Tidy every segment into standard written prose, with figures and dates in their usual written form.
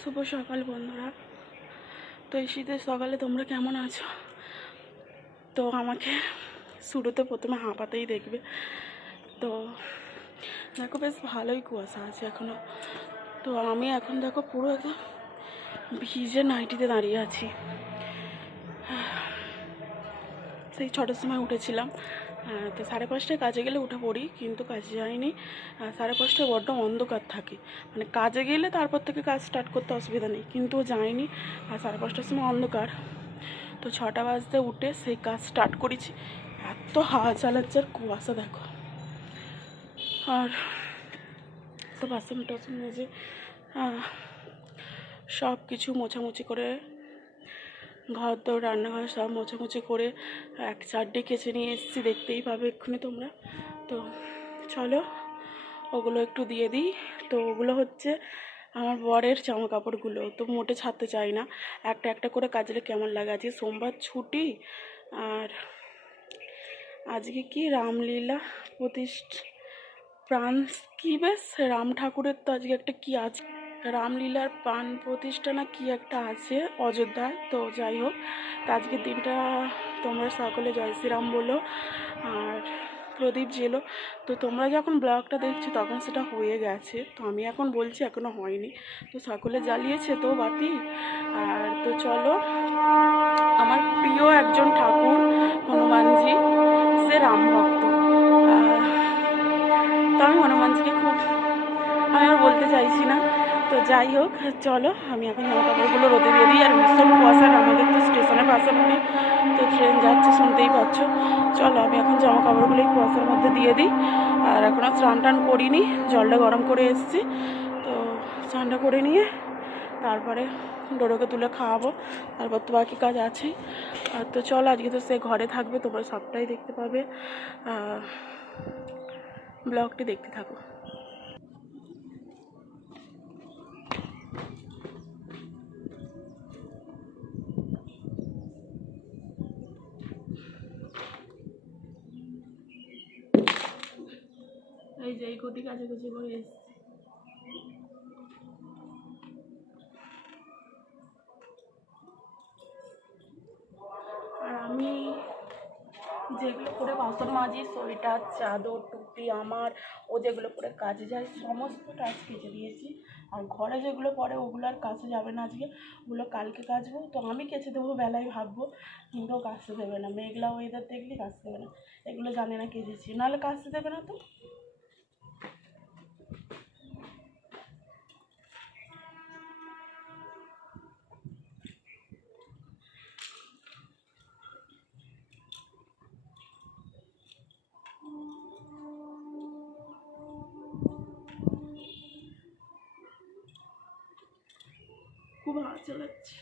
শুভ সকাল বন্ধুরা। তো এই শীতের সকালে তোমরা কেমন আছো? তো আমাকে শুরুতে প্রথমে হাঁপাতেই দেখবে। তো দেখো বেশ ভালোই কুয়াশা আছে এখনও। তো আমি এখন দেখো পুরো একদম ভিজে নাইটিতে দাঁড়িয়ে আছি। সেই 6টার সময় উঠেছিলাম। তো 5:30টায় কাজে গেলে উঠে পড়ি, কিন্তু কাজে যাইনি। 5:30টায় বড্ড অন্ধকার থাকে, মানে কাজে গেলে তারপর থেকে কাজ স্টার্ট করতে অসুবিধা নেই, কিন্তু যাইনি। আর 5:30টার সময় অন্ধকার। তো 6টা বাজতে উঠে সেই কাজ স্টার্ট করেছি। এত হাওয়া চালাচ্ছে আর কুয়াশা দেখো। আর তো বাসন টাসন মেজে সব কিছু মোছামুছি করে, ঘর দৌড় রান্নাঘর সব মোছামুছি করে এক চারটে কেচে নিয়ে এসেছি, দেখতেই পাবে এক্ষুনি তোমরা। তো চলো ওগুলো একটু দিয়ে দিই। তো ওগুলো হচ্ছে আমার বরের জামা কাপড়গুলো, তো মোটে ছাড়তে চাই না, একটা একটা করে কাজলে কেমন লাগে। আজকে সোমবার ছুটি, আর আজকে কি রামলীলা প্রাণ কি বেশ রাম ঠাকুরের তো আজকে একটা কি আছে, রামলীলার প্রাণ প্রতিষ্ঠা না কি একটা আছে অযোধ্যায়। তো যাই হোক, তো আজকের দিনটা তোমরা সকলে জয় শ্রীরাম বলো আর প্রদীপ জেলো। তো তোমরা যখন ব্লগটা দেখছো তখন সেটা হয়ে গেছে, তো আমি এখন বলছি এখনও হয়নি। তো সকলে জ্বালিয়েছে তো বাতি। আর তো চলো, আমার প্রিয় একজন ঠাকুর হনুমানজি, সে রাম ভক্ত। তো আমি হনুমানজিকে আমি আর বলতে চাইছি না। তো যাই হোক, চলো আমি এখন জামা কাপড়গুলো রোদে দিয়ে দিই। আর ভীষণ কুয়াশার, আমাদের তো স্টেশনের পাশে বাড়ি, তো ট্রেন যাচ্ছে শুনতেই পাচ্ছ। চলো আমি এখন জামা কাপড়গুলো এই কুয়াশার মধ্যে দিয়ে দিই। আর এখনও স্নান টান করিনি, জলটা গরম করে এসেছি। তো স্নানটা করে নিয়ে তারপরে ডোডোকে তুলে খাওয়াবো, তারপর তো বাকি কাজ আছেই। আর তো চলো, আজকে তো সে ঘরে থাকবে, তোমরা সবটাই দেখতে পাবে, ব্লগটি দেখতে থাকো। এই যে এই কোটি কাছাকাছি করে এসছি। আর আমি যেগুলো করে বাসন মাজি, সোয়েটার চাদর টুপি আমার, ও যেগুলো পরে কাজে যায় সমস্ত টাচ কেচে দিয়েছি। আর ঘরে যেগুলো পরে ওগুলো আর কাছে যাবে না আজকে, ওগুলো কালকে কাচবো। তো আমি কেচে দেবো বেলায় ভাববো, কিন্তু কাচতে দেবে না, মেঘলা ওয়েদার দেখলে কাচতে দেবে না। এগুলো জানে না কেচেছি, নাহলে কাচতে দেবে না। তো খুব হাওয়া চালাচ্ছে।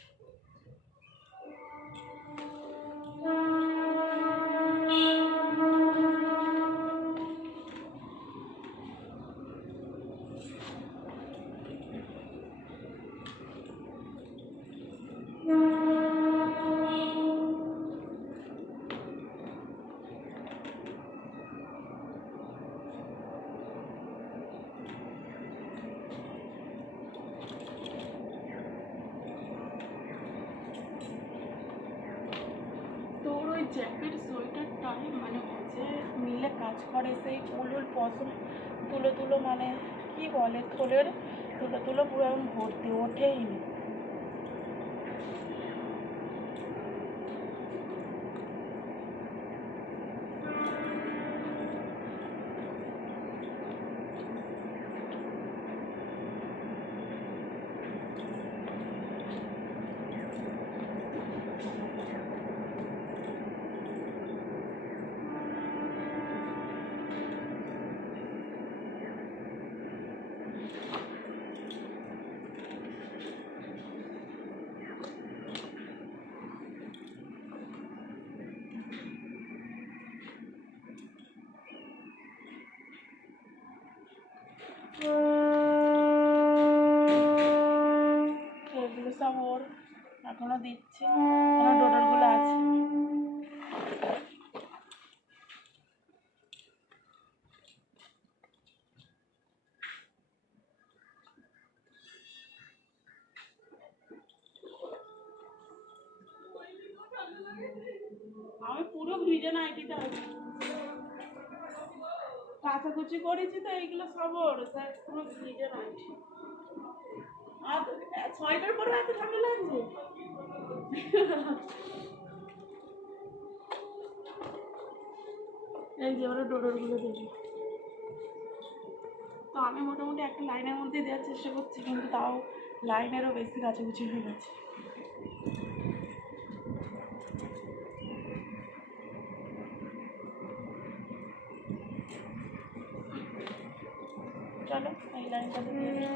তোর ওই জ্যাকেট সোয়েটারটাই মানে হচ্ছে মিলে কাজ করে, সেই উল পশম তুলো তুলো, মানে কি বলে থোলের তুলো তুলো পুরো একদম ভর্তি, ওঠেই নি। এগুলো সব ওর এখনো দিচ্ছে, আমার ডোডারগুলো আছে। ভিজে নাইটিটা আছে, কাচাকুচি করেছি তো এইগুলো সব ওর, তাই পুরো ভিজে নাইটি। আর সোয়েটার পরে এত ঠান্ডা লাগছে। এই যে ওরা ডোডরগুলো দেখি, তো আমি মোটামুটি একটা লাইনের মধ্যে দেওয়ার চেষ্টা করছি, কিন্তু তাও লাইনেরও বেশি কাছাকুচি হয়ে গেছে। চলো এই লাইনটাতে দিয়ে দিই।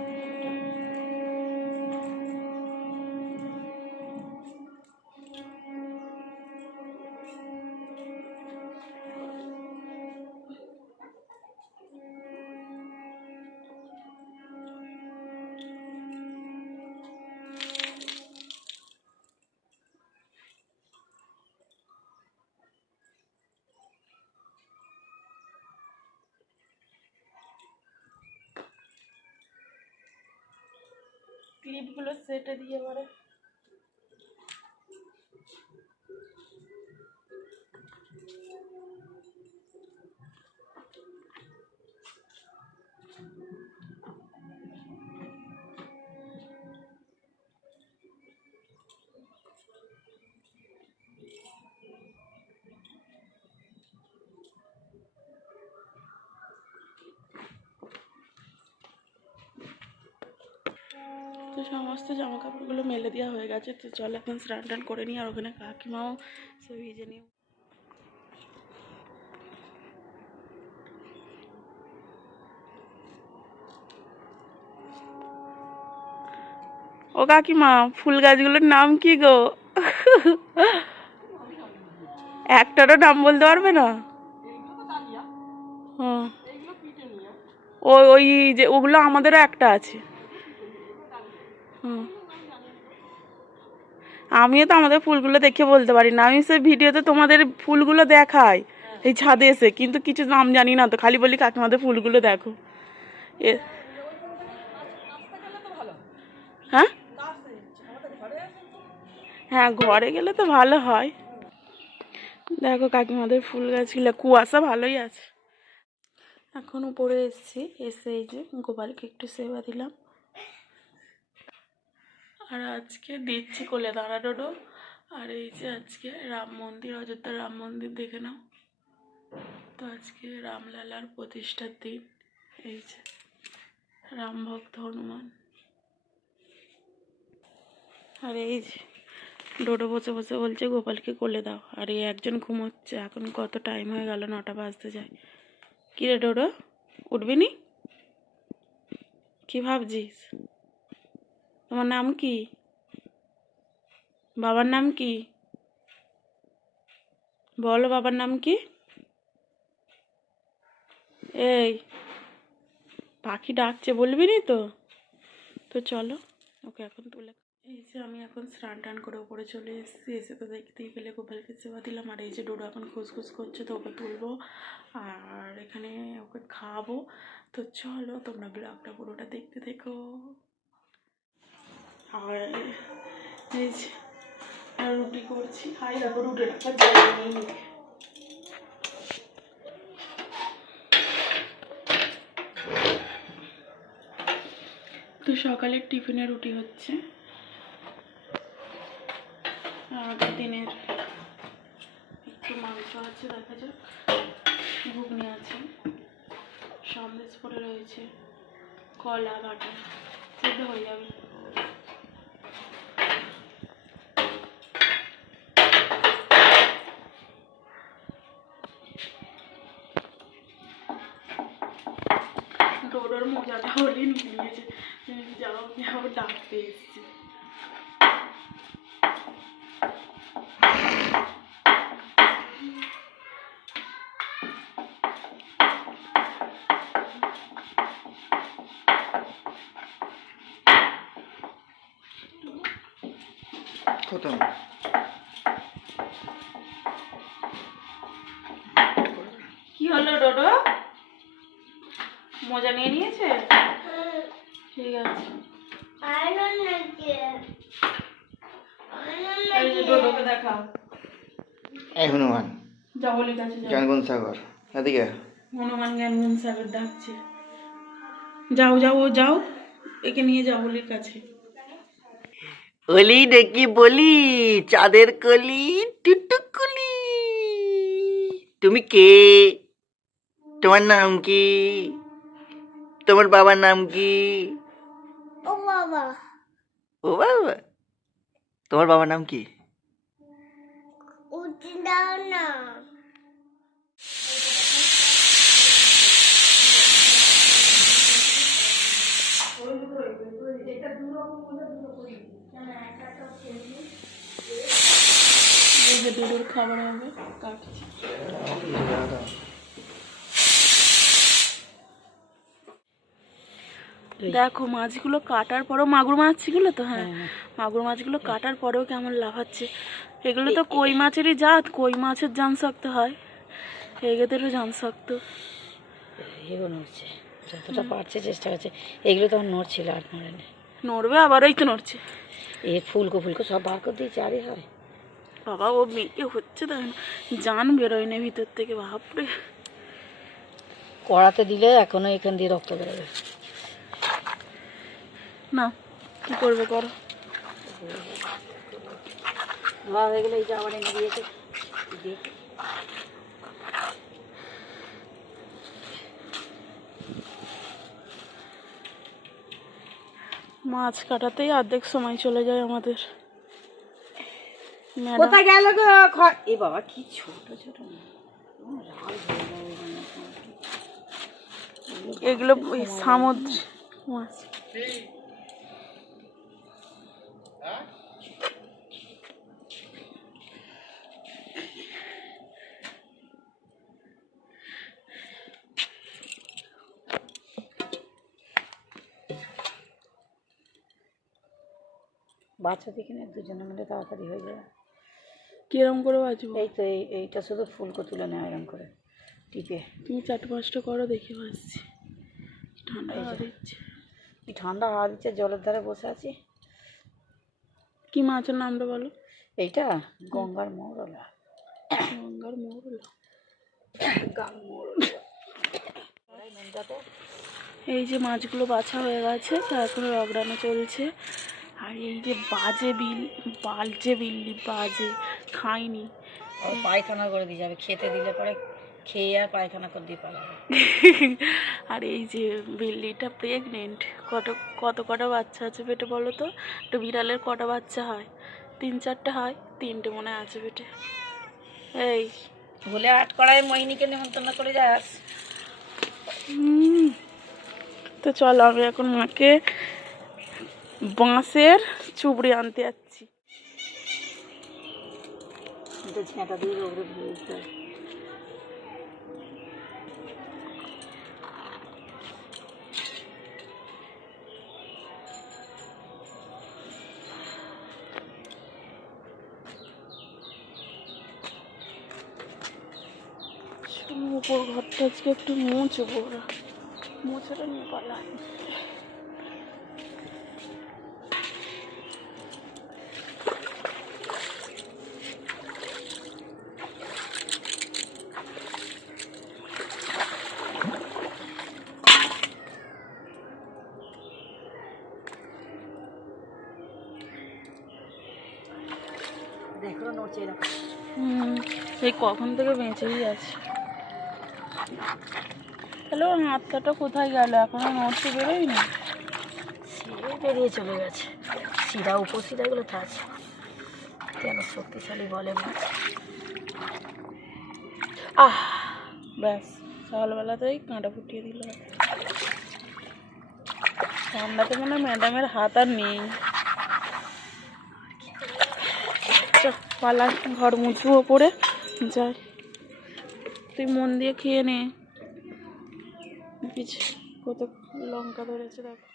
ক্লিপগুলো সেটে দিয়ে এবারে তো সমস্ত জামা কাপড়গুলো মেলে দেওয়া হয়ে গেছে। তো চল এখন স্নান টান করে নিই, আর ওখানে কাকিমাও সব ভিজে নিই। ও কাকিমা, ফুল গাছগুলোর নাম কি গো? একটারও নাম বলতে পারবে না? হুম, ওই ওই যে ওগুলো আমাদেরও একটা আছে। হুম, আমিও তো আমাদের ফুলগুলো দেখে বলতে পারি না। আমি সে ভিডিওতে তোমাদের ফুলগুলো দেখাই এই ছাদে এসে, কিন্তু কিছু নাম জানি না, তো খালি বলি কাকিমাদের ফুলগুলো দেখো। এ হ্যাঁ হ্যাঁ, ঘরে গেলে তো ভালো হয়। দেখো কাকিমাদের ফুল গাছগুলো, কুয়াশা ভালোই আছে। এখন উপরে এসেছি, এসে এই যে গোপালকে একটু সেবা দিলাম। আর আজকে দিচ্ছি কোলে দাঁড়া ডোডো। আর এই যে আজকে রাম মন্দির, অযোধ্যার রাম মন্দির দেখে নাও। তো আজকে রামলালার প্রতিষ্ঠার দিন। এই যে রাম ভক্ত হনুমান। আর এই যে ডোডো বসে বসে বলছে গোপালকে কোলে দাও, আর এই একজন ঘুমোচ্ছে। এখন কত টাইম হয়ে গেল, 9টা বাজতে যায়। কি রে ডোডো, উঠবি নি? কি ভাবছিস? তোমার নাম কি? বাবার নাম কি? বলো বাবার নাম কি? এই পাখি ডাকছে, বলবি নি তো? তো চলো ওকে এখন তুলে। এই যে আমি এখন স্নান টান করে উপরে চলে এসেছি। এসে তো দেখতেই পেলে গোপালকে সেবা দিলাম। আর এই যে ডোডো এখন খুসখুস করছে, তো ওকে তুলবো আর এখানে ওকে খাওয়াবো। তো চলো তোমরা ব্লগটা পুরোটা দেখতে থেকো। আর এই যে রুটি করছি, খাই। দেখো রুটি রাখার জায়গা নেই। তো সকালের টিফিনে রুটি হচ্ছে, আগের দিনের একটু মাংস আছে, দেখা যাক। ঘুগনি আছে, সন্দেশ পড়ে রয়েছে, কলা বাটা, সেদ্ধ হয়ে যাবে। ডোডোর মজাটা হলে নিয়েছে, যাও যাও ডাকতে এসছি। খতম। কি হলো ডোডো, মজা নিয়ে নিয়েছে? ঠিক আছে, ডোডোকে দেখাও। এই হনুমান জাবলির কাছে যাও। জ্ঞানগুণ সাগর এদিকে হনুমান জ্ঞানগুণ সাগর ডাকছে। যাও যাও ও যাও, একে নিয়ে জাবলির কাছে। অলি ডেকি বলি চাঁদের কলি টুটুকুলি, তুমি কে? তোমার নাম কি? তোমার বাবার নাম কি? ও বাবা, ও বাবা, তোমার বাবার নাম কি? উঠে দাও না। এই যে দুটোর খাবার হবে, কাটছি। দেখো মাছগুলো কাটার পরেও, মাগুর মাছগুলো তো, হ্যাঁ মাগুর মাছগুলো কাটার পরেও কেমন লাফাচ্ছে। এগুলো তো কই মাছেরই জাত, কই মাছের জান শক্ত হয়, এগুলোদেরও জান শক্ত। এগো নড়ছে, যতটা পারছে চেষ্টা করছে। এগুলো তখন নড়ছিল, আর নড়েনি। নড়বে আবার, ওই তো নড়ছে। এ ফুলকো ফুলকো সব বার করে দিয়েছে, আরে হয় বাবা ও মেয়ে হচ্ছে, তাই না জান বেরোয় না ভিতর থেকে, বাপরে। কড়াতে দিলে এখনো এখান দিয়ে রক্ত বেরোবে। না কি করবে করো। ধোয়া হয়ে গেলে এই যে আবার এনে দিয়েছে। মাছ কাটাতেই অর্ধেক সময় চলে যায় আমাদের। ম্যাডাম কোথায় গেল গো? এ বাবা কি ছোট ছোট এগুলো ওই সামুদ্রিক মাছ। বাচ্চা দেখে না, দুজনে মিলে তাড়াতাড়ি হয়ে যায়। কিরম করে বাজবো? এই তো এইটা শুধু ফুলকো তুলে নেয় এরকম করে টিপে। তুমি 4-5টা করো, দেখে ভাসছি। ঠান্ডা হাওয়া দিচ্ছে। কি ঠান্ডা হাওয়া দিচ্ছে, জলের ধারে বসে আছি। কি মাছের নামটা বলো? এইটা গঙ্গার মৌরলা। গঙ্গার মৌরলা। এই যে মাছগুলো বাছা হয়ে গেছে, এখন রগড়ানো চলছে। আর এই যে বাজে বিল্লি বাজে খাইনি। পায়খানা করে দিয়ে যাবে, খেতে দিলে পরে খেয়ে আর পায়খানা করে দিয়ে পালাবে। আর এই যে বিল্লিটা প্রেগনেন্ট। কত কটা বাচ্চা আছে পেটে বলো তো? একটা বিড়ালের কটা বাচ্চা হয়? 3-4টে হয়, 3টে মনে আছে পেটে। এই বলে আটকড়ায় মোহিনীকে নেমন্তন্ন করে যাস। তো চলো, আমি এখন মাকে বাঁশের চুবড়ি আনতে যাচ্ছি। ঝেঁটা দিয়ে ওগুলো ধুয়ে উপর ঘরটা আজকে একটু মুছবো, মুছেটা নিয়ে পালাই। দেখো নড়ছে এরকম। এই কখন থেকে বেঁচেই আছে। তাহলে ওর হাতটা কোথায় গেল? এখনো নড়তে বেরোই না। সিঁড়ে বেরিয়ে চলে গেছে। শিরা উপশিরাগুলো তো আছে। কেন শক্তিশালী বলে মাছ। ব্যাস সকালবেলাতেই কাঁটা ফুটিয়ে দিল। ঠান্ডাতে মনে হয় ম্যাডামের হাত আর নেই। পালা, ঘর মুছবো ওপরে যাই। তুই মন দিয়ে খেয়ে নে। কত লঙ্কা ধরেছে দেখো।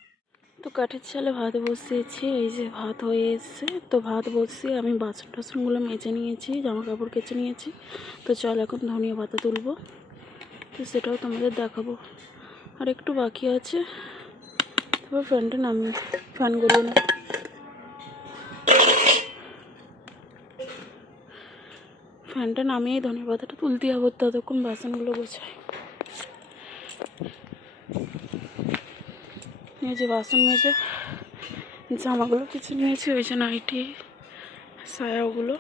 তো কাঠের চালে ভাত বসিয়েছি, এই যে ভাত হয়ে এসছে। তো ভাত বসিয়ে আমি বাসন টাসনগুলো মেজে নিয়েছি, জামা কাপড় কেচে নিয়েছি। তো চল এখন ধনিয়া পাতা তুলবো, তো সেটাও তোমাদের দেখাবো। আর একটু বাকি আছে, তারপর ফ্যানটা নামিয়ে ফ্যান গলিয়ে না। ফ্যানটা নামিয়ে ধনে পাতাটা তুলতে যাবো, ততক্ষণ বাসনগুলো গোছাই। এই যে বাসন মেজে জামাগুলো কিছু নিয়েছি, ওই যে নাইটি সায়া ওগুলো।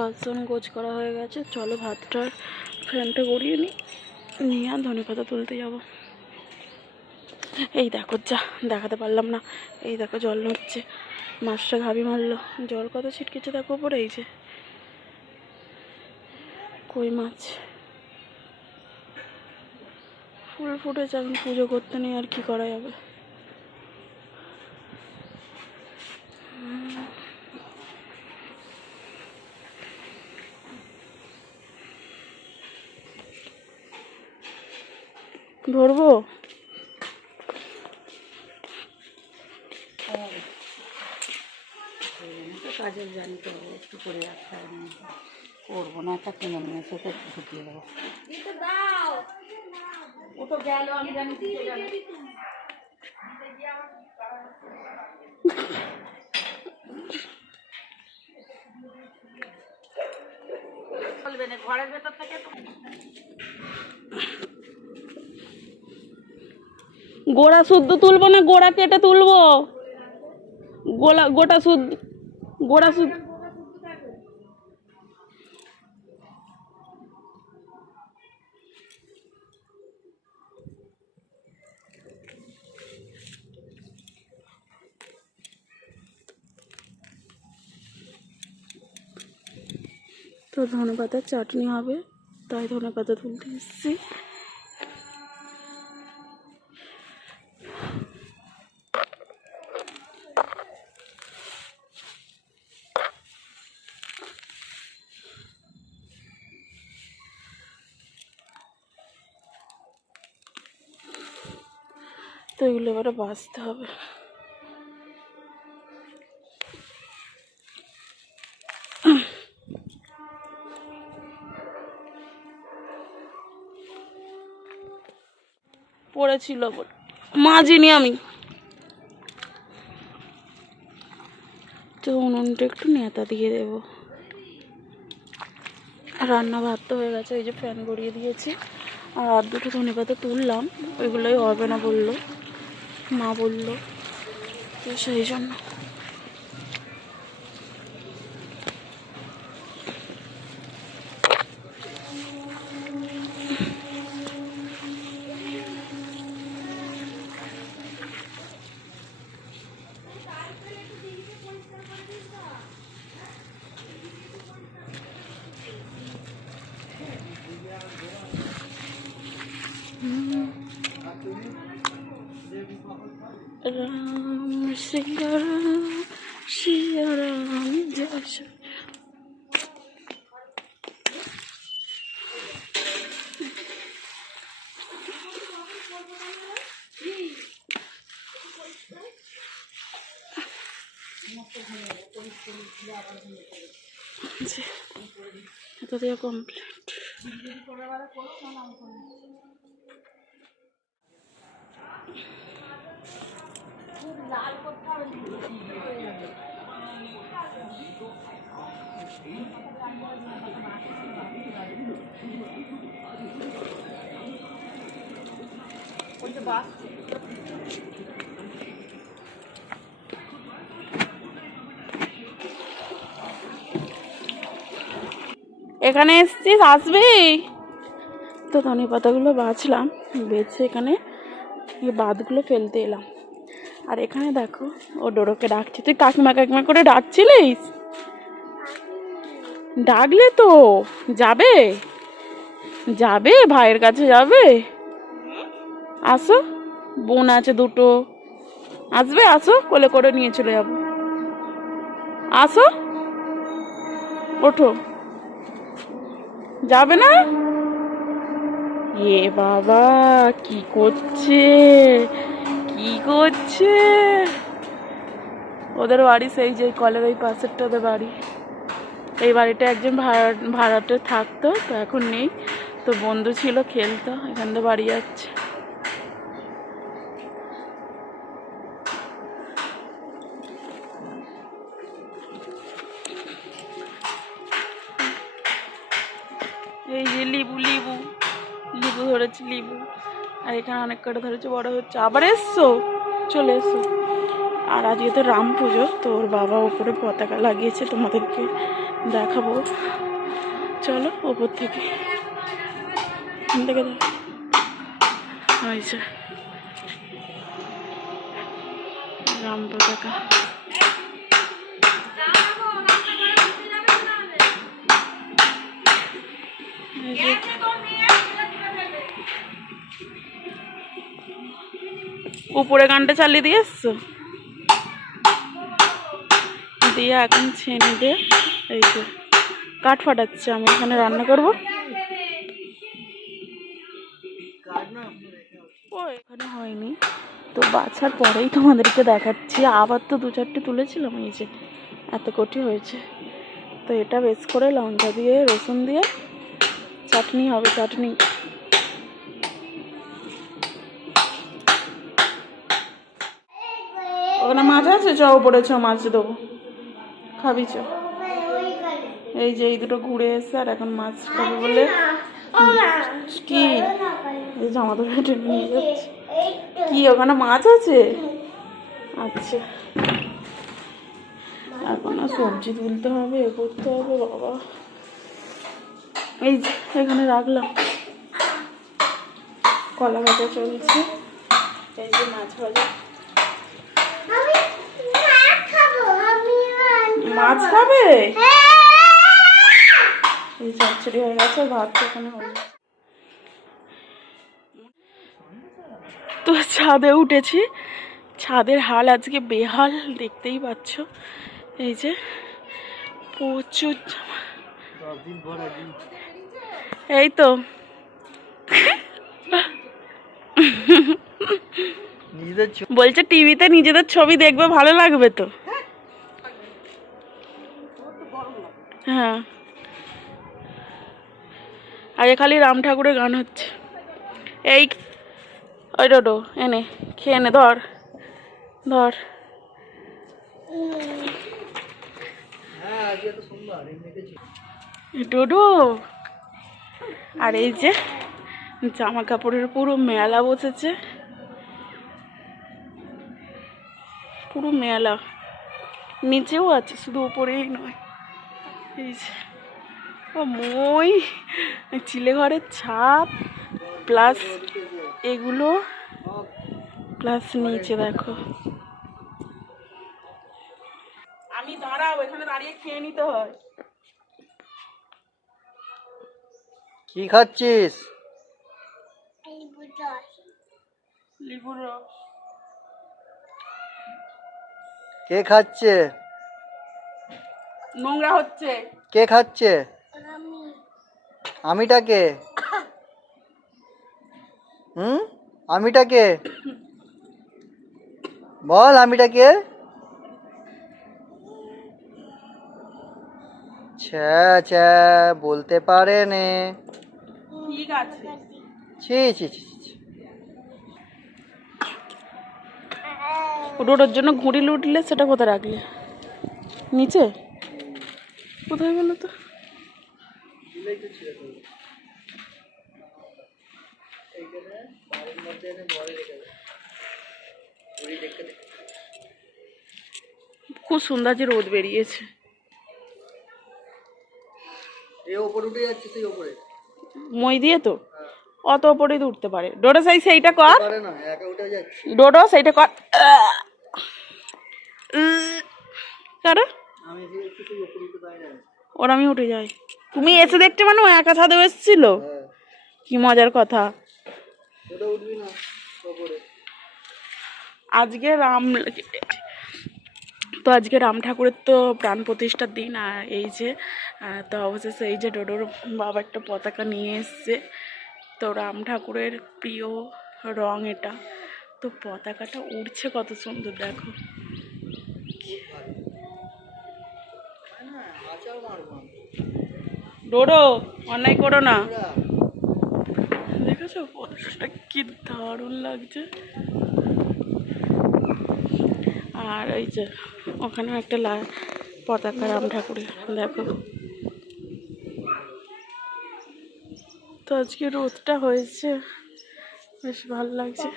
বাসন গোছ করা হয়ে গেছে, চলো ভাতটা ফ্যানটা গড়িয়ে নিয়ে আর ধনে পাতা তুলতে যাব। এই দেখো, যা দেখাতে পারলাম না, এই দেখো জল নড়ছে, মাছটা ঘাবি মারলো, জল কত ছিটকেছে দেখো উপরে। এই যে কই মাছ, ফুল ফুটেছে, এখন পুজো করতে নেই, আর কি করা যাবে। ধরবো কাজের জানি তো একটু করে রাখতে হবে, করবো না, একটা কিনে নিয়ে এসে তো ঢুকিয়ে দেবো। ও তো গেল, আমি জানি চলবে না ঘরের ভেতর থেকে। গোড়া শুদ্ধ তুলবো না গোড়া কেটে তুলবো? গোটা শুদ্ধ, গোড়া শুদ্ধ। তো ধনে পাতার চাটনি হবে, তাই ধনে পাতা তুলতে এসেছি। তো এগুলো এবারে বাছতে হবে। পড়েছিল বলে মাজিনি আমি। তো উনুনটা একটু নেতা দিয়ে দেব। রান্না ভাত তো হয়ে গেছে, এই যে ফ্যান গড়িয়ে দিয়েছি, আর দুটো ধনে পাতা তুললাম, ওইগুলোই হবে না বললো, মা বললো, তো সেই জন্য। राम सिया राम जय श्री। এটা দিয়ে কমপ্লিট। এখানে এসছিস, আসবি? তো ধনে পাতাগুলো বাছলাম, বেছে এখানে বাদগুলো ফেলতে এলাম। আর এখানে দেখো ও ডোরোকে ডাকছে। তুই কাকিমা কাকিমা করে ডাকছিলিস? ডাকলে তো যাবে। যাবে ভাইয়ের কাছে যাবে? আসো, বোন আছে দুটো, আসবে, আসো, কোলে করে নিয়ে চলে যাবো। আসো, ওঠো। যাবে না? এ বাবা, কি করছে, কি করছে? ওদের বাড়ি সেই যে কলের ওই পাশেরটা ওদের বাড়ি। এই বাড়িটা একজন ভাড়াটে থাকতো, তো এখন নেই। তো বন্ধু ছিল, খেলতো, এখান থেকে বাড়ি যাচ্ছে। এই যে লিবু লিবু লিবু ধরেছে, লিবু। আর এখানে অনেক কটা ধরেছে, বড় হচ্ছে। আবার এসছো, চলে এসো। আর আজকে তো রাম পুজো, তো ওর বাবা উপরে পতাকা লাগিয়েছে, তোমাদেরকে দেখাবো। চলো ওপর থেকে, দেখে হয়েছে রাম পতাকা। এই যে উপরে গানটা চালিয়ে দিয়ে এসছো, দিয়ে এখন ছেনে দিয়ে এই যে কাঠ ফাটাচ্ছে। আমি এখানে রান্না করবো। এখানে হয়নি, তো বাছার পরেই তোমাদেরকে দেখাচ্ছি। আবার তো 2-4টে তুলেছিলাম, এই যে এত কোটি হয়েছে। তো এটা বেশ করে লঙ্কা দিয়ে রসুন দিয়ে চাটনি হবে, চাটনি। ওখানে মাছ আছে, চ উপরে চ, মাছ দেবো, খাবি চ। এই যে এই দুটো ঘুরে এসে আর এখন মাছ খাবে বলে কি এই জামা তো কেটে নিয়ে যাচ্ছে। কি ওখানে মাছ আছে? আচ্ছা, এখন আর সবজি তুলতে হবে, এ করতে হবে। বাবা, এই যে এখানে রাখলাম, কলা ভাজা চলছে, এই যে মাছ ভাজা। মাছ খাবে? এই চচ্চড়ি হয়ে গেছে, ভাত এখানে হয়ে গেছে। তো ছাদে উঠেছি, ছাদের হাল আজকে বেহাল, দেখতেই পাচ্ছ। এই যে প্রচুর জামা। এই তো বলছে টিভিতে নিজেদের ছবি দেখবে, ভালো লাগবে তো। হ্যাঁ, আগে খালি রাম ঠাকুরের গান হচ্ছে। এই ওই ডোডো এনে খেয়ে নে, ধর ধর। ডোডো। আর এই যে জামা কাপড়ের পুরো মেলা বসেছে, পুরো মেলা, নিচেও আছে, শুধু উপরেই নয়। এই যে ও মই চিলে ঘরের ছাদ, প্লাস এগুলো, প্লাস নিচে দেখো। আমি দাঁড়াও, এখানে দাঁড়িয়ে খেয়ে নিতে হয়। কি খাচ্ছিস? লেবুর রস। কে খাচ্ছে? নোংরা হচ্ছে। কে খাচ্ছে? আমিটাকে? আমিটাকে বল, আমিটাকে? ছ্যা ছ্যা বলতে পারে নে। ঠিক আছে। ছি ছি ছি ছি। ওটার জন্য ঘুড়ি লুটলে, সেটা কোথায় রাখলে? নিচে? কোথায় বলো তো? খুব সুন্দর যে রোদ বেরিয়েছে। মই দিয়ে তো অত ওপরেই তো উঠতে পারে। ডোডো সেইটা কর, ডোডো সেইটা কর, কারো ওর আমি উঠে যাই। তুমি এসে দেখতে, মানে ও একা ছাদেও এসেছিল। কি মজার কথা। আজকে আজকে রাম ঠাকুরের তো প্রাণ প্রতিষ্ঠার দিন। আর এই যে তো অবশেষে এই যে ডোডোর বাবা একটা পতাকা নিয়ে এসছে। তো রাম ঠাকুরের প্রিয় রং এটা। তো পতাকাটা উড়ছে কত সুন্দর দেখো। ডোডো অন্যায় করো না। দেখেছো পতাকাটা কি দারুণ লাগছে। আর এই যে ওখানে একটা পতাকা রাম ঠাকুরের দেখো। তো আজকে রোদটা হয়েছে, বেশ ভালো লাগছে।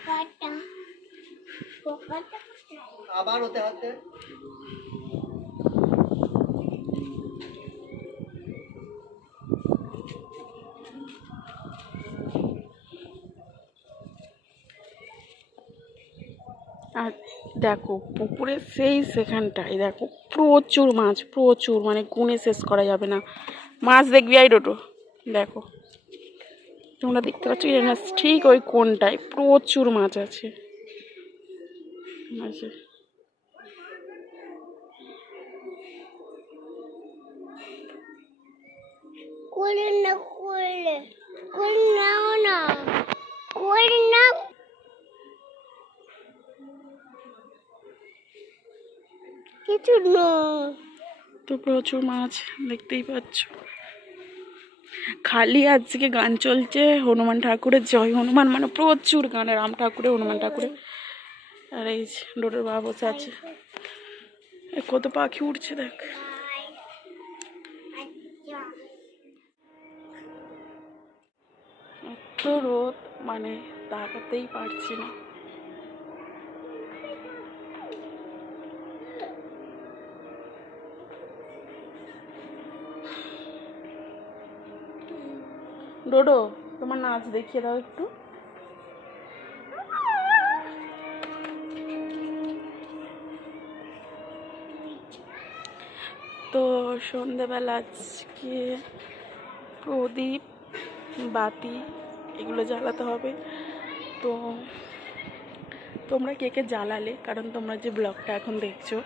আবার হতে হতে আর দেখো পুকুরে সেই সেখানটায় দেখো প্রচুর মাছ, প্রচুর, মানে গুণে শেষ করা যাবে না মাছ। দেখবি আই ডোটো দেখো, তোমরা দেখতে পাচ্ছ কি না ঠিক ওই কোনটায় প্রচুর মাছ আছে। মাঝে করে না করে করে নাও না করে না কিছু না। তো প্রচুর মাছ দেখতেই পাচ্ছ। খালি আজকে গান চলছে হনুমান ঠাকুরের জয় হনুমান, মানে প্রচুর গান রাম ঠাকুরের হনুমান ঠাকুরের। আর এই যে ডোডোর বাবা বসে আছে, কত পাখি উঠছে দেখ। এত রোদ মানে তাকাতেই পারছি না। ডোডো তোমার নাচ দেখিয়ে দাও একটু। তো সন্ধেবেলা আজকে প্রদীপ বাতি এগুলো জ্বালাতে হবে। তো তোমরা কে কে জ্বালালে, কারণ তোমরা যে ব্লগটা এখন দেখছো,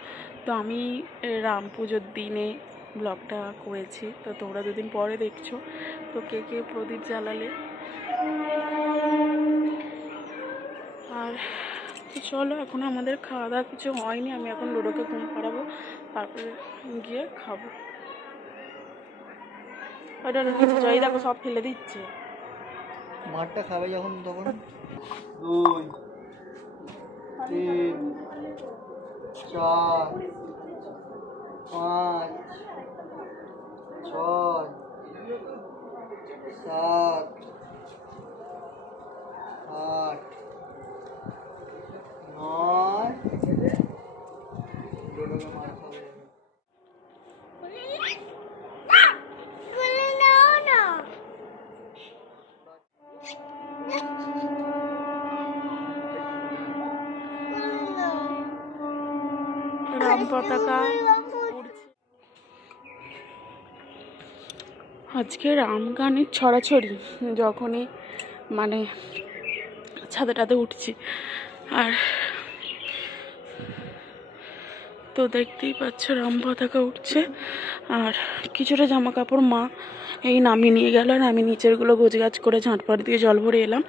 তো আমি রাম পুজোর দিনে ব্লগটা করেছি। তো তোমরা দুদিন পরে দেখছো, তো কে কে প্রদীপ জ্বালালে। আর তো চলো, এখন আমাদের খাওয়া দাওয়া কিছু হয়নি, আমি এখন ডোডোকে ঘুম পাড়াবো, তারপরে গিয়ে খাবো। ওইটা জয় দেখো সব ফেলে দিচ্ছে। মাঠটা খাবে যখন তখন 2 3 4 5 6 7 8 9 ডোডোকে মার খাবে। করে নাও না রাম পতাকা উড়ছে। আজকে রাম গানের ছড়াছড়ি যখনই মানে ছাদেটাতে উঠছি। আর তো দেখতেই পাচ্ছ রাম পতাকা উঠছে। আর কিছুটা জামা কাপড় মা এই নামিয়ে নিয়ে গেল, আর আমি নিচেরগুলো গোছগাছ করে ঝাঁটপাট দিয়ে জল ভরে এলাম।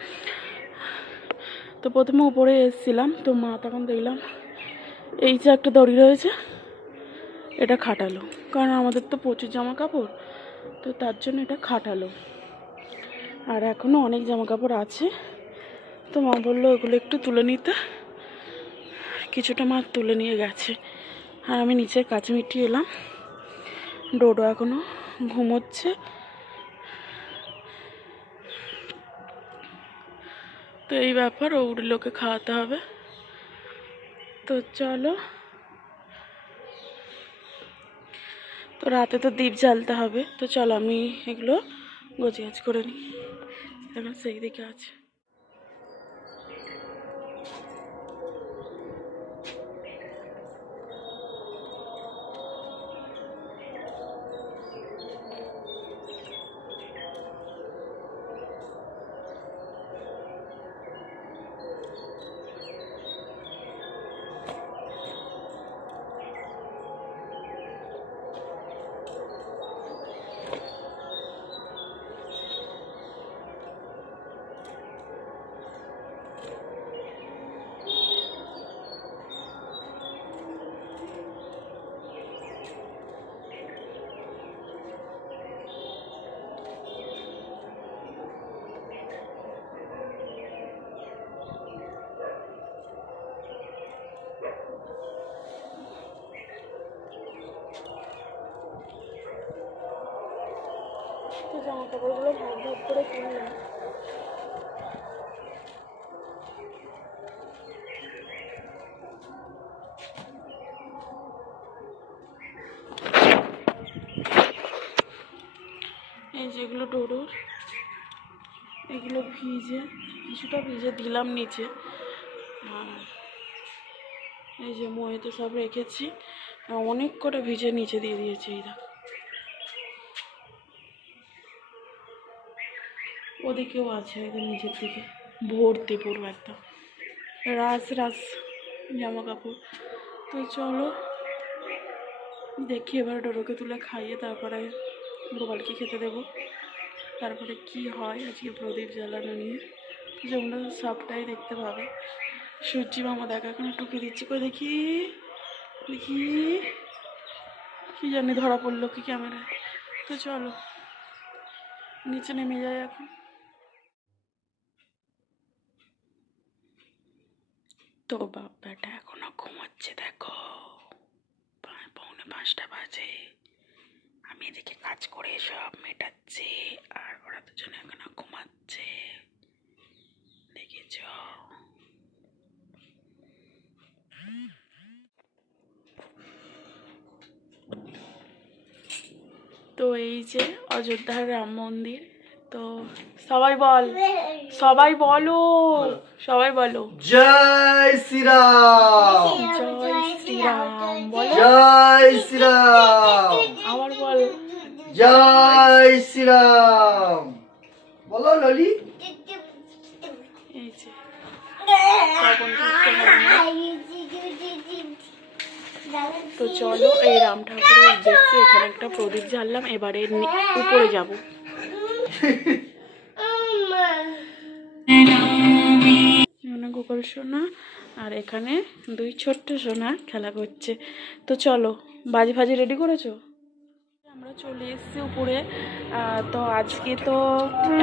তো প্রথমে উপরে এসেছিলাম, তো মা তখন দেখলাম এই যে একটা দড়ি রয়েছে এটা খাটালো, কারণ আমাদের তো প্রচুর জামা কাপড়, তো তার জন্য এটা খাটালো। আর এখনও অনেক জামা কাপড় আছে, তো মা বললো ওগুলো একটু তুলে নিতে। কিছুটা মা তুলে নিয়ে গেছে। আর আমি নিচের কাছে মিটিয়ে এলাম। ডোডো এখনো ঘুমোচ্ছে। তো এই ব্যাপার, ও উঠলে ওকে খাওয়াতে হবে। তো চলো, তো রাতে তো দীপ জ্বালতে হবে। তো চলো আমি এগুলো গোছগাছ করে নিই, এখন সেই দিকে আছে। তো জামা কাপড়গুলো ভাগ ভাগ করে কিনলাম। এই যেগুলো ডোরোর, এগুলো ভিজে, কিছুটা ভিজে দিলাম নিচে। আর এই যে ময়েতে সব রেখেছি, অনেক কটা ভিজে নিচে দিয়ে দিয়েছি। এই দেখো, ওদিকেও আছে একদম নিচের দিকে ভর্তি পুরো একদম রাস রাস জামা কাপড়। তো চলো দেখি এবার ডোরোকে তুলে খাইয়ে তারপরে গোপালকে খেতে দেবো। তারপরে কি হয় আজকে প্রদীপ জ্বালানো নিয়ে তোমরা সবটাই দেখতে পাবে। সূর্যি মামা দেখা এখন টুকে দিচ্ছি করে দেখি দেখি কি জানি ধরা পড়লো কি ক্যামেরায়। তো চলো নিচে নেমে যাই এখন। তো বাপ্পাটা এখনো ঘুমাচ্ছে, দেখো 4:45 বাজে। আমি এদিকে কাজ করে সব মেটাচ্ছি আর ওরা দুজনে এখনো ঘুমাচ্ছে, দেখেছ? তো এই যে অযোধ্যার রাম মন্দির। তো সবাই বল, সবাই বলো, সবাই বলো জয় শ্রীরাম, জয় শ্রীরাম। বলো জয় শ্রীরাম, আবার বল জয় শ্রীরাম। বলো ললি। এই যে তখন ঢুকতে হবে না। তো চলো এই রাম ঠাকুরের উদ্দেশ্যে এখানে একটা প্রদীপ জ্বাললাম, এবারে উপরে যাব। মানে গোপাল সোনা আর এখানে দুই ছোট্ট সোনা খেলা করছে। তো চলো বাজি ফাজি রেডি করেছো? আমরা চলে এসেছি উপরে। তো আজকে তো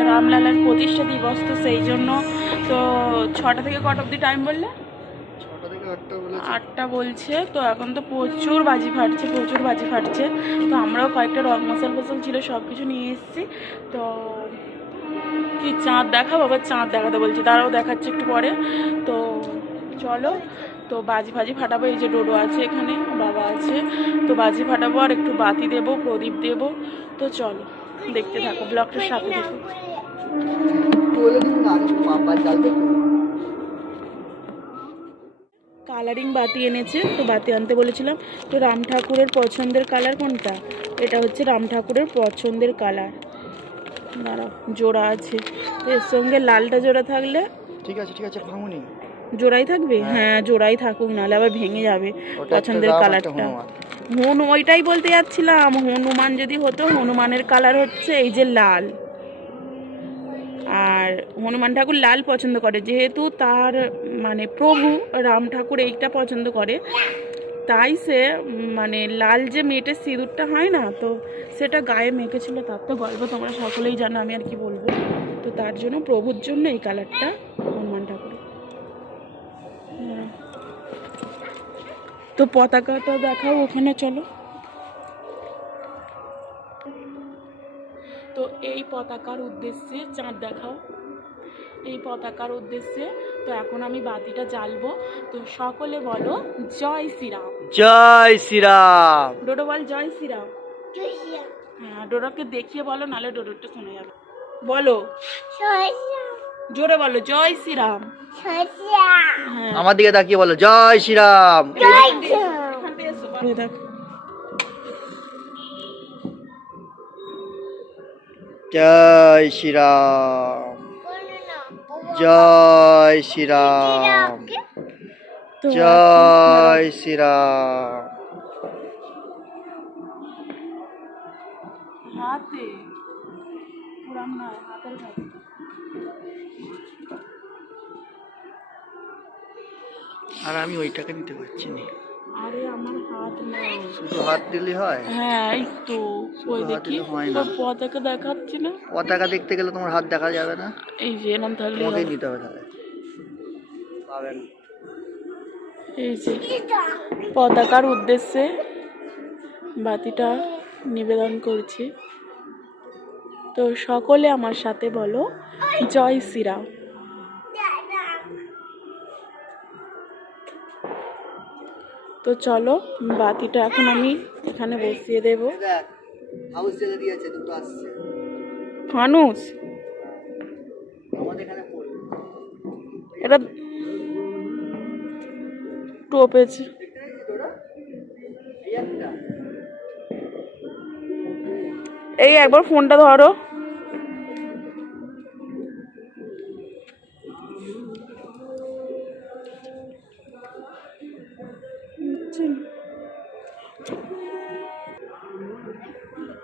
রামলালার প্রতিষ্ঠা দিবস, তো সেই জন্য তো 6টা থেকে কটা অবধি টাইম বললে? 6টা থেকে 8টা বলেছে। 8টা বলছে। তো এখন তো প্রচুর বাজি ফাটছে, প্রচুর বাজি ফাটছে। তো আমরাও কয়েকটা রং মশাল ফসল ছিল সব কিছু নিয়ে এসেছি। তো কি চাঁদ দেখাবো, আবার চাঁদ দেখাতে বলছে, তারাও দেখাচ্ছে একটু পরে। তো চলো তো বাজি ফাজি ফাটাবো। এই যে ডোডো আছে এখানে, বাবা আছে, তো বাজি ফাটাবো আর একটু বাতি দেবো, প্রদীপ দেবো। তো চলো দেখতে থাকো, ব্লগটার সাথে দেখো। বলে দিন না বাবা জ্বালবে তো। কালারিং বাতি এনেছে, তো বাতি আনতে বলেছিলাম। তো রাম ঠাকুরের পছন্দের কালার কোনটা? এটা হচ্ছে রাম ঠাকুরের পছন্দের কালার। দাঁড়াও, জোড়া আছে, তো এর সঙ্গে লালটা জোড়া থাকলে ঠিক আছে ঠিক আছে, ভাঙুনি। জোড়াই থাকবে। হ্যাঁ জোড়াই থাকুক, নাহলে আবার ভেঙে যাবে পছন্দের কালারটা। ওইটাই বলতে যাচ্ছিলাম, হনুমান যদি হতো, হনুমানের কালার হচ্ছে এই যে লাল। আর হনুমান ঠাকুর লাল পছন্দ করে, যেহেতু তার মানে প্রভু রাম ঠাকুর এইটা পছন্দ করে, তাই সে মানে লাল যে মেয়েটের সিঁদুরটা হয় না, তো সেটা গায়ে মেখেছিল। তার তো গল্প তোমরা সকলেই জানো, আমি আর কি বলবো। তো তার জন্য প্রভুর জন্য এই কালারটা হনুমান ঠাকুরের। তো পতাকাটা দেখাও ওখানে, চলো। তো এই পতাকার উদ্দেশ্যে চাঁদ দেখাও, এই পতাকার উদ্দেশ্যে। তো এখন আমি বাতিটা জ্বালবো। তো সকলে বলো জয় শ্রীরাম। জয় শ্রীরাম। ডোডো বল জয় শ্রীরাম। হ্যাঁ ডোডোকে দেখিয়ে বলো, নাহলে ডোডোটা শোনা যাবে। বলো জোরে বলো জয় শ্রীরাম। হ্যাঁ আমার দিকে তাকিয়ে বলো জয় শ্রীরাম। এখান থেকে এসো, বলো, দেখো। জয় শ্রীরাম, জয় শ্রীরাম, তো জয় শ্রীরাম। হাতে পুরাম না, হাতের কাছে। আর আমি ওইটাকে দিতে পারছি না। আরে আমার হাত না, শুধু হাত দিলে হয়? হ্যাঁ এই তো ওই হাত দেখি দিলে হয় না। তোর পতাকা দেখাচ্ছি না। পতাকা দেখতে গেলে তোমার হাত দেখা যাবে না, এই যে এরম থাকলে তোমাকেই হবে। নিতে হবে তাহলে। পাবেন। এই যে পতাকার উদ্দেশ্যে বাতিটা নিবেদন করছি। তো সকলে আমার সাথে বলো জয় শ্রীরাম। তো চলো বাতিটা এখন আমি এখানে বসিয়ে দেব। দেখ হাউস জ্বেলে দিয়েছে, দুটো আসছে ফানুস আমাদের এখানে পড়বে। এটা টোপেছে। দেখতে পেয়েছিস তোরা? এই একটা এই একবার ফোনটা ধরো।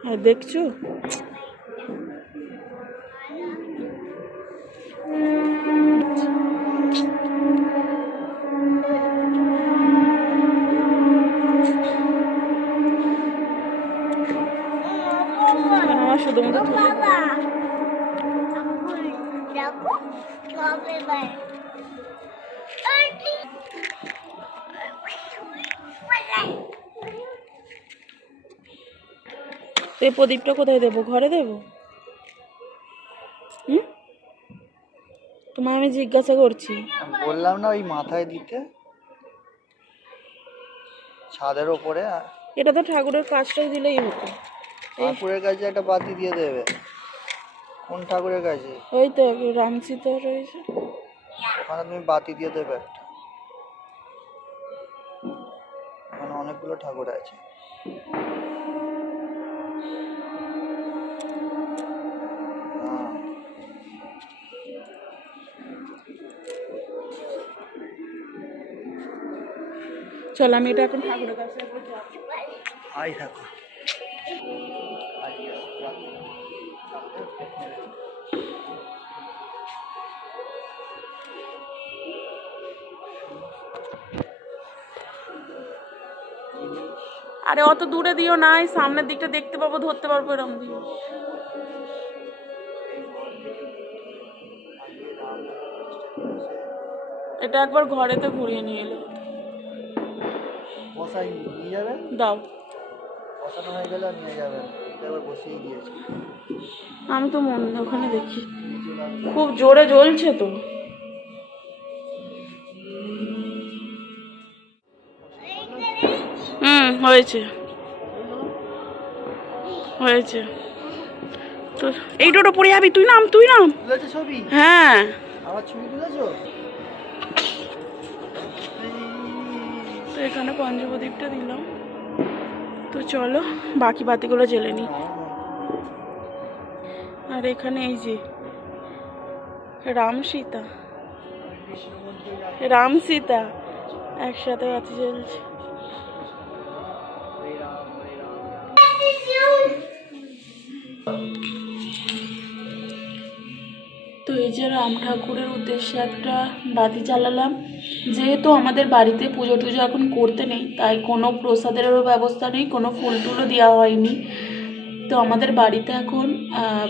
হ্যাঁ দেখছো, আমার শুধু মতো বাবা দেখো কবে ভাই তো এই প্রদীপটা কোথায় দেবো? ঘরে দেবো? হুম, তোমায় আমি জিজ্ঞাসা করছি। বললাম না ওই মাথায় দিতে, ছাদের ওপরে। এটা তো ঠাকুরের কাজটাই দিলেই হতো। ঠাকুরের কাছে একটা বাতি দিয়ে দেবে। কোন ঠাকুরের কাছে? ওই তো রাম সীতা রয়েছে, ওখানে তুমি বাতি দিয়ে দেবে একটা। ওখানে অনেকগুলো ঠাকুর আছে। হ্যাঁ। চল আমি এটা এখন ঠাকুরের কাছে একবার যাবো। আই থাকো। আরে অত দূরে দিও না, এই সামনের দিকটা দেখতে পাবো, ধরতে পারবো, এরকম দিও। এটা একবার ঘরেতে ঘুরিয়ে নিয়ে এলো। বসাই নিয়ে যাবেন, দাও। বসানো হয়ে গেলে নিয়ে যাবেন। একবার বসিয়ে দিয়েছি। আমি তো ওখানে দেখি খুব জোরে জ্বলছে তো। হয়েছে হয়েছে। তো এই টোটো পড়ে যাবি, তুই নাম, তুই নাম। তুলেছো ছবি? হ্যাঁ আমার ছবি তুলেছো? তো এখানে পঞ্চপ্রদীপটা দিলাম। তো চলো বাকি বাতিগুলো জ্বেলে নি। আর এখানে এই যে রাম সীতা, রাম সীতা একসাথে বাতি জ্বলছে। তো এই যে রাম ঠাকুরের উদ্দেশ্যে একটা বাতি জ্বালালাম। যেহেতু আমাদের বাড়িতে পুজো টুজো এখন করতে নেই, তাই কোনো প্রসাদেরও ব্যবস্থা নেই, কোনো ফুল টুলও দেওয়া হয়নি। তো আমাদের বাড়িতে এখন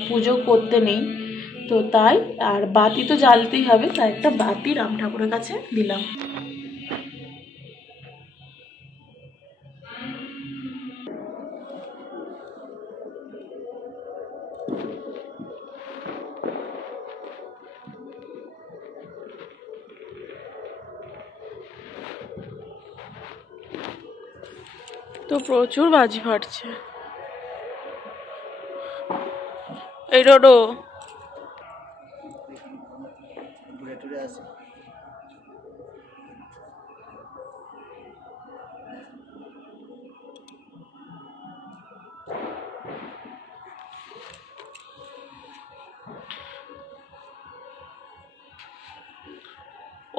পুজো করতে নেই, তো তাই আর বাতি তো জ্বালতেই হবে, তাই একটা বাতি রাম ঠাকুরের কাছে দিলাম। তো প্রচুর বাজি ফাটছে। এই রোডো ঘুরে টুরে আসি।